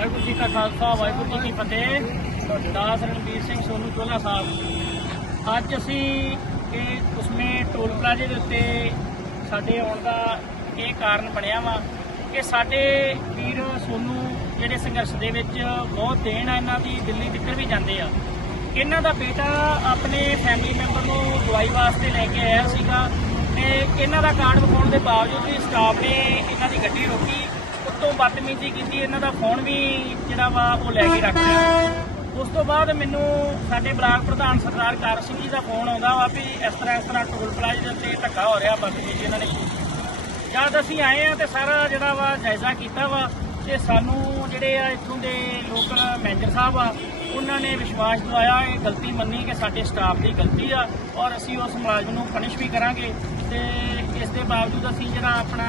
ਵਾਹਿਗੁਰੂ ਜੀ ਕਾ ਖਾਲਸਾ, ਵਾਹਿਗੁਰੂ ਜੀ ਕੀ ਫਤਿਹ। ਦਾਸ ਰਣਬੀਰ ਸਿੰਘ ਸੋਨੂ ਚੋਲਾ ਸਾਹਿਬ। ਅੱਜ ਅਸੀਂ ਇਹ ਉਸਮੇ ਟੋਲ ਪਲਾਜ਼ੇ ਦੇ ਉੱਤੇ ਸਾਡੇ ਆਉਣ ਦਾ ਇਹ ਕਾਰਨ ਬਣਿਆ ਵਾ ਕਿ ਸਾਡੇ ਵੀਰ ਸੋਨੂ ਜਿਹੜੇ ਸੰਘਰਸ਼ ਦੇ ਵਿੱਚ ਬਹੁਤ ਦੇਣ ਆ, ਇਹਨਾਂ ਦੀ ਦਿੱਲੀ ਤੱਕ ਵੀ ਜਾਂਦੇ ਆ। ਇਹਨਾਂ ਦਾ ਬੇਟਾ ਆਪਣੇ ਫੈਮਿਲੀ ਮੈਂਬਰ ਨੂੰ ਦਵਾਈ ਵਾਸਤੇ ਲੈ ਕੇ ਆਇਆ ਸੀਗਾ ਤੇ ਇਹਨਾਂ ਦਾ ਕਾਰਡ ਵਿਖਾਉਣ ਦੇ ਬਾਵਜੂਦ ਵੀ ਸਟਾਫ ਨੇ ਇਹਨਾਂ ਦੀ ਗੱਡੀ ਰੋਕੀ। ਤੋਂ ਬਦਤਮੀਜ਼ੀ ਕੀਤੀ, ਇਹਨਾਂ ਦਾ ਫੋਨ ਵੀ ਜਿਹੜਾ ਵਾ ਉਹ ਲੈ ਕੇ ਰੱਖ ਲਿਆ। ਉਸ ਤੋਂ ਬਾਅਦ ਮੈਨੂੰ ਸਾਡੇ ਬਲਾਕ ਪ੍ਰਧਾਨ ਸਰਦਾਰ ਕਾਰ ਸਿੰਘ ਜੀ ਦਾ ਫੋਨ ਆਉਂਦਾ ਵਾ ਵੀ ਇਸ ਤਰ੍ਹਾਂ ਇਸ ਤਰ੍ਹਾਂ ਟੋਲ ਪਲਾਜ਼ੇ ਦੇ ਉੱਤੇ ਧੱਕਾ ਹੋ ਰਿਹਾ ਬਦਤਮੀਜ਼ੀ ਇਹਨਾਂ ਨੇ ਜਦ ਅਸੀਂ ਆਏ ਆ ਤੇ ਸਾਰਾ ਜਿਹੜਾ ਵਾ ਜਾਇਜ਼ਾ ਕੀਤਾ ਵਾ ਤੇ ਸਾਨੂੰ ਜਿਹੜੇ ਆ ਇੱਥੋਂ ਦੇ ਲੋਕਲ ਮੈਨੇਜਰ ਸਾਹਿਬ ਆ, ਉਹਨਾਂ ਨੇ ਵਿਸ਼ਵਾਸ ਦਿਵਾਇਆ, ਇਹ ਗਲਤੀ ਮੰਨੀ ਕਿ ਸਾਡੇ ਸਟਾਫ ਦੀ ਗਲਤੀ ਆ ਔਰ ਅਸੀਂ ਉਸ ਮੁਲਾਜ਼ਮ ਨੂੰ ਪਨਿਸ਼ ਵੀ ਕਰਾਂਗੇ ਤੇ ਇਸ ਦੇ ਬਾਵਜੂਦ ਅਸੀਂ ਜਿਹੜਾ ਆਪਣਾ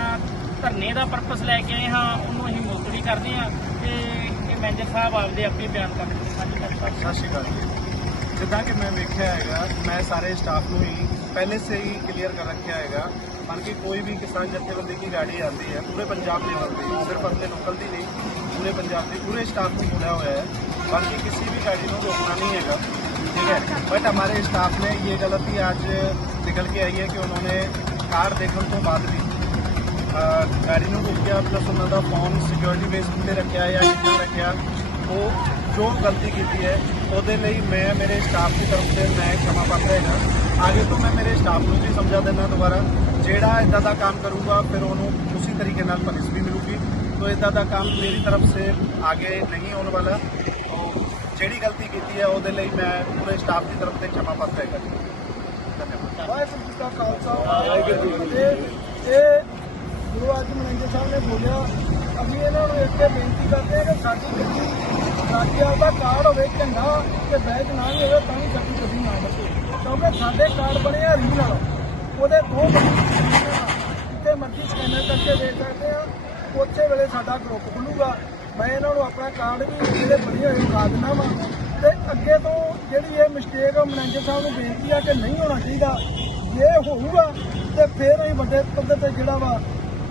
ਧਰਨੇ ਦਾ ਪਰਪਸ ਲੈ ਕੇ ਆਏ ਹਾਂ ਉਹਨੂੰ ਅਸੀਂ ਮੁਲਤਵੀ ਕਰਦੇ ਹਾਂ ਤੇ ਇਹ ਮੈਨੇਜਰ ਸਾਹਿਬ ਆਪਦੇ ਆਪੇ ਬਿਆਨ ਕਰਦੇ ਹਾਂਜੀ ਮੈਨੇਜਰ ਸਾਹਿਬ ਸਤਿ ਸ਼੍ਰੀ ਅਕਾਲ ਜੀ ਜਿੱਦਾਂ ਕਿ ਮੈਂ ਵੇਖਿਆ ਹੈਗਾ ਮੈਂ ਸਾਰੇ ਸਟਾਫ ਨੂੰ ਹੀ ਪਹਿਲੇ ਸੇ ਹੀ ਕਲੀਅਰ ਕਰ ਰੱਖਿਆ ਹੈਗਾ ਮਨ ਕਿ ਕੋਈ ਵੀ ਕਿਸਾਨ ਜਥੇਬੰਦੀ ਦੀ ਗਾੜੀ ਆਉਂਦੀ ਹੈ ਪੂਰੇ ਪੰਜਾਬ ਦੇ ਵੱਲ ਸਿਰਫ ਆਪਣੇ ਲੋਕਲ ਦੀ ਨਹੀਂ ਪੂਰੇ ਪੰਜਾਬ ਦੇ ਪੂਰੇ ਸਟਾਫ ਨੂੰ ਬੋਲਿਆ ਹੋਇਆ ਹੈ ਬਾਕੀ ਕਿਸੇ भी गाड़ी को रोकना नहीं है ठीक है बट हमारे स्टाफ में ये गलती आज निकल के आई है कि उन्होंने कार देखने ਤੋਂ ਬਾਅਦ ਵੀ ਅਹ, ਗਾੜੀ ਨੂੰ ਰੋਕਿਆ ਪਲਸ ਉਹਨਾਂ ਦਾ ਫੋਨ ਸਿਕਿਉਰਿਟੀ ਬੇਸ ਤੇ ਰੱਖਿਆ ਜਾਂ ਕਿੱਥੇ ਰੱਖਿਆ ਉਹ ਜੋ ਗਲਤੀ ਕੀਤੀ ਹੈ ਉਹਦੇ ਲਈ ਮੈਂ ਮੇਰੇ ਸਟਾਫ ਦੀ ਤਰਫ ਤੇ ਮੈਂ ਖਿਮਾ ਪਾਤਰ ਹੈਗਾ ਆਗੇ ਤੋਂ ਮੈਂ ਮੇਰੇ ਸਟਾਫ ਨੂੰ ਵੀ ਸਮਝਾ ਦੇਣਾ ਦੁਬਾਰਾ ਜਿਹੜਾ ਇਦਾਂ ਦਾ ਕੰਮ ਕਰੂਗਾ ਫਿਰ ਉਹਨੂੰ ਉਸੇ ਤਰੀਕੇ ਨਾਲ ਪਨਿਸ਼ ਵੀ ਮਿਲੂਗੀ। ਤੋ ਇਦਾਂ ਦਾ ਕੰਮ ਮੇਰੀ ਤਰਫ ਸੇ ਆਗੇ ਨਹੀਂ ਹੋਣ ਵਾਲਾ। ਜਿਹੜੀ ਗਲਤੀ ਕੀਤੀ ਹੈ ਉਹਦੇ ਲਈ ਮੈਂ ਪੂਰੇ ਸਟਾਫ ਦੀ ਤਰਫ ਤੇ ਖਿਮਾ ਪਾਤਰ ਹੈਗਾ ਧੰਨਵਾਦ। ਵਾਹਿਗੁਰੂ ਜੀ ਕਾ ਖਾਲਸਾ। ਵਾਹਿਗੁਰੂ ਜੀ ਇਹ ਜੋ ਅੱਜ ਮੈਨੇਜਰ ਸਾਹਿਬ ਨੇ ਬੋਲਿਆ, ਅਸੀਂ ਇਹਨਾਂ ਨੂੰ ਇੱਥੇ ਬੇਨਤੀ ਕਰਦੇ ਹਾਂ ਕਿ ਸਾਡੀ ਗੱਡੀ, ਸਾਡੀ ਦਾ ਕਾਰਡ ਹੋਵੇ ਝੰਡਾ ਤੇ ਬੈਗ ਨਾ ਵੀ ਹੋਵੇ ਤਾਂ ਵੀ ਗੱਡੀ ਕਦੀ ਨਾ ਬਚੇ। ਕਿਉਂਕਿ ਸਾਡੇ ਕਾਰਡ ਬਣੇ ਆ ਰੀਲ ਨਾਲ ਉਹਦੇ ਦੋ ਜਿੱਥੇ ਮਰਜ਼ੀ ਸਕੈਨਰ ਕਰਕੇ ਦੇਖ ਸਕਦੇ ਆ। ਉੱਥੇ ਵੇਲੇ ਸਾਡਾ ਗਰੁੱਪ ਖੁੱਲੂਗਾ। ਮੈਂ ਇਹਨਾਂ ਨੂੰ ਆਪਣਾ ਕਾਰਡ ਵੀ ਜਿਹੜੇ ਬਣੇ ਹੋਏ ਖਾ ਦਿੰਦਾ ਵਾ ਤੇ ਅੱਗੇ ਤੋਂ ਜਿਹੜੀ ਇਹ ਮਿਸਟੇਕ ਆ ਮੈਨੇਜਰ ਸਾਹਿਬ ਨੂੰ ਬੇਨਤੀ ਆ ਕਿ ਨਹੀਂ ਹੋਣਾ ਚਾਹੀਦਾ। ਜੇ ਹੋਊਗਾ ਤੇ ਫਿਰ ਅਸੀਂ ਵੱਡੇ ਪੱਧਰ ਤੇ ਜਿਹੜਾ ਵਾ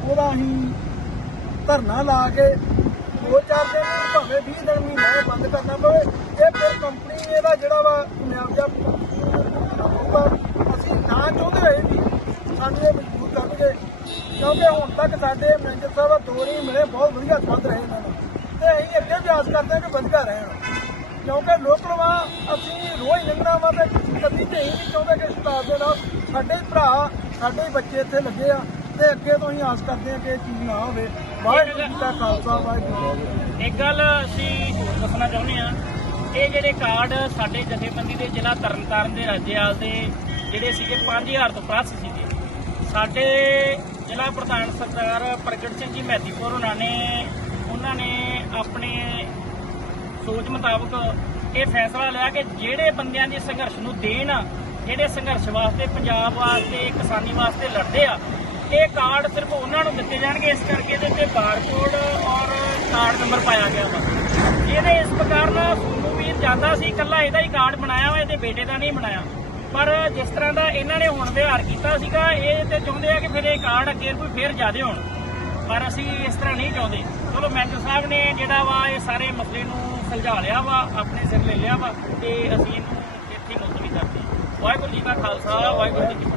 ਉਹਦਾ ਅਸੀਂ ਧਰਨਾ ਲਾ ਕੇ ਦੋ ਚਾਰ ਦਿਨ ਭਾਵੇਂ 20 ਦਿਨ ਮਹੀਨਾ ਬੰਦ ਕਰਨਾ ਪਵੇ, ਇਹ ਫਿਰ ਕੰਪਨੀ ਇਹਦਾ ਜਿਹੜਾ ਵਾ ਮੁਆਵਜ਼ਾ ਹੋਊਗਾ ਅਸੀਂ ਨਾ ਚਾਹੁੰਦੇ ਹੋਏ ਵੀ ਸਾਨੂੰ ਇਹ ਮਜਬੂਰ ਕਰਨਗੇ, ਕਿਉਂਕਿ ਹੁਣ ਤੱਕ ਸਾਡੇ ਮੈਨੇਜਰ ਸਾਹਿਬ ਦੋ ਨਹੀਂ ਮਿਲੇ, ਬਹੁਤ ਵਧੀਆ ਸੰਬੰਧ ਰਹੇ ਇਹਨਾਂ ਨਾਲ। ਤੇ ਅਸੀਂ ਅੱਗੇ ਵੀ ਆਸ ਕਰਦੇ ਹਾਂ ਕਿ ਵਧੀਆ ਰਹਿਣ ਕਿਉਂਕਿ ਲੋਕਲ ਵਾ, ਅਸੀਂ ਰੋਜ਼ ਲੰਘਣਾ ਵਾ ਤੇ ਕਦੀ ਤੇ ਹੀ ਨਹੀਂ ਚਾਹੁੰਦੇ ਕਿ ਸਟਾਫ ਦੇ ਨਾਲ ਸਾਡੇ ਭਰਾ, ਸਾਡੇ ਹੀ ਬੱਚੇ ਇੱਥੇ ਲੱਗੇ ਆ। ਤੇ ਅੱਗੇ ਤੋਂ ਹੀ ਆਸ ਕਰਦੇ ਆ ਕਿ ਇਹ ਚੀਜ਼ ਨਾ ਹੋਵੇ। ਵਾਹਿਗੁਰੂ ਜੀ ਕਾ ਖਾਲਸਾ, ਵਾਹਿਗੁਰੂ ਜੀ ਕੀ ਫਤਿਹ। ਇੱਕ ਗੱਲ ਅਸੀਂ ਹੋਰ ਦੱਸਣਾ ਚਾਹੁੰਦੇ ਆ ਇਹ ਜਿਹੜੇ ਕਾਰਡ ਸਾਡੇ ਜਥੇਬੰਦੀ ਦੇ ਜ਼ਿਲ੍ਹਾ ਤਰਨਤਾਰਨ ਦੇ ਰਾਜੇਵਾਲ ਦੇ ਜਿਹੜੇ ਸੀਗੇ 5000 ਤੋਂ ਪਲੱਸ ਸੀਗੇ। ਸਾਡੇ ਜ਼ਿਲ੍ਹਾ ਪ੍ਰਧਾਨ ਸਰਦਾਰ ਪ੍ਰਗਟ ਸਿੰਘ ਜੀ ਮਹਿਦੀਪੁਰ ਉਹਨਾਂ ਨੇ ਉਹਨਾਂ ਨੇ ਆਪਣੇ ਸੋਚ ਮੁਤਾਬਕ ਇਹ ਫੈਸਲਾ ਲਿਆ ਕਿ ਜਿਹੜੇ ਬੰਦਿਆਂ ਦੀ ਸੰਘਰਸ਼ ਨੂੰ ਦੇਣ, ਜਿਹੜੇ ਸੰਘਰਸ਼ ਵਾਸਤੇ, ਪੰਜਾਬ ਵਾਸਤੇ, ਕਿਸਾਨੀ ਵਾਸਤੇ ਲੜਦੇ ਆ ਇਹ ਕਾਰਡ ਸਿਰਫ ਉਹਨਾਂ ਨੂੰ ਦਿੱਤੇ ਜਾਣਗੇ, ਇਸ ਕਰਕੇ ਇਹਦੇ ਤੇ ਬਾਰਕੋਡ ਔਰ ਕਾਰਡ ਨੰਬਰ ਪਾਇਆ ਗਿਆ ਵਾ। ਇਹਦੇ ਇਸ ਪ੍ਰਕਾਰ ਨਾਲ ਸੋਨੂ ਵੀਰ ਜਾਂਦਾ ਸੀ, ਇਕੱਲਾ ਇਹਦਾ ਹੀ ਕਾਰਡ ਬਣਾਇਆ ਵਾ, ਇਹਦੇ ਬੇਟੇ ਦਾ ਨਹੀਂ ਬਣਾਇਆ। ਪਰ ਜਿਸ ਤਰ੍ਹਾਂ ਦਾ ਇਹਨਾਂ ਨੇ ਹੁਣ ਵਿਹਾਰ ਕੀਤਾ ਸੀਗਾ, ਇਹ ਤੇ ਚਾਹੁੰਦੇ ਆ ਕਿ ਫਿਰ ਇਹ ਕਾਰਡ ਅੱਗੇ ਕੋਈ ਫੇਰ ਜ਼ਿਆਦੇ ਹੋਣ। ਪਰ ਅਸੀਂ ਇਸ ਤਰ੍ਹਾਂ ਨਹੀਂ ਚਾਹੁੰਦੇ। ਚਲੋ ਮੈਂਟਰ ਸਾਹਿਬ ਨੇ ਜਿਹੜਾ ਵਾ, ਇਹ ਸਾਰੇ ਮਸਲੇ ਨੂੰ ਸੁਲਝਾ ਲਿਆ ਵਾ, ਆਪਣੇ ਸਿਰ ਲੈ ਲਿਆ ਵਾ, ਤੇ ਅਸੀਂ ਇਹਨੂੰ ਇੱਥੇ ਮੁਲਤਵੀ ਕਰਦੇ ਹਾਂ। ਵਾਹਿਗੁਰੂ ਜੀ ਕਾ ਖਾਲਸਾ, ਵਾਹਿਗੁਰੂ ਜੀ